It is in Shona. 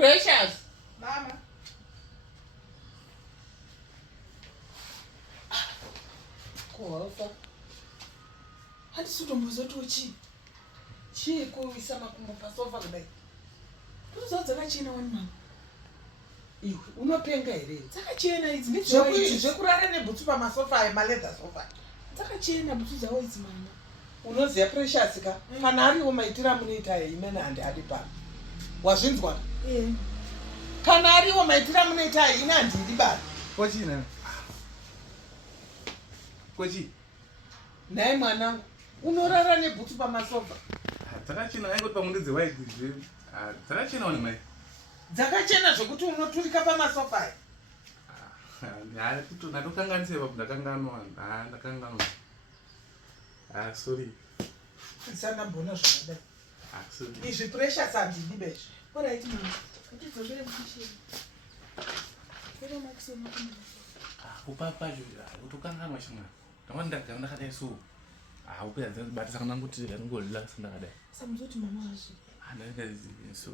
Precious. Mama. Kuhausa. Handisi kutombozoti chii kuisa makumbo pasofa kudai. Kuzoa dzakachena wani mama. Iwe unopenga here? Dzakachena idzi ndizvo zvekurara nebhutsu pamasofa emaledha sofa. Dzakachena bhutsu dzawo idzi mama. Unoziya Precious ka? Kana ariwo maitira munoita imene handihadi pano. Wazvinzwa? Kana ariwo maitira munoita ine handidi bani. Kochina. Kochi. Naye mwanangu unorara nebhutsu pamasofa. Dzakachena angoti pamundidzi waiti zve. Dzakachena wani mai. Dzakachena zvokuti unoturika pamasofa. Ndatokanganise ndakanganwa. Ndakanganwa. Sorry. Isana mbona zvakadai. Sorry. Izvi Precious handidi bezvo. Alright mama. Ndizobere muchini. Bere makusema kumba. Upapa utokanganwa chimwe. Ndamanda ndakadai so. Upedza batisa kana kuti ngolila sandakadai. Samuzoti mama azvi. Ndakadai so.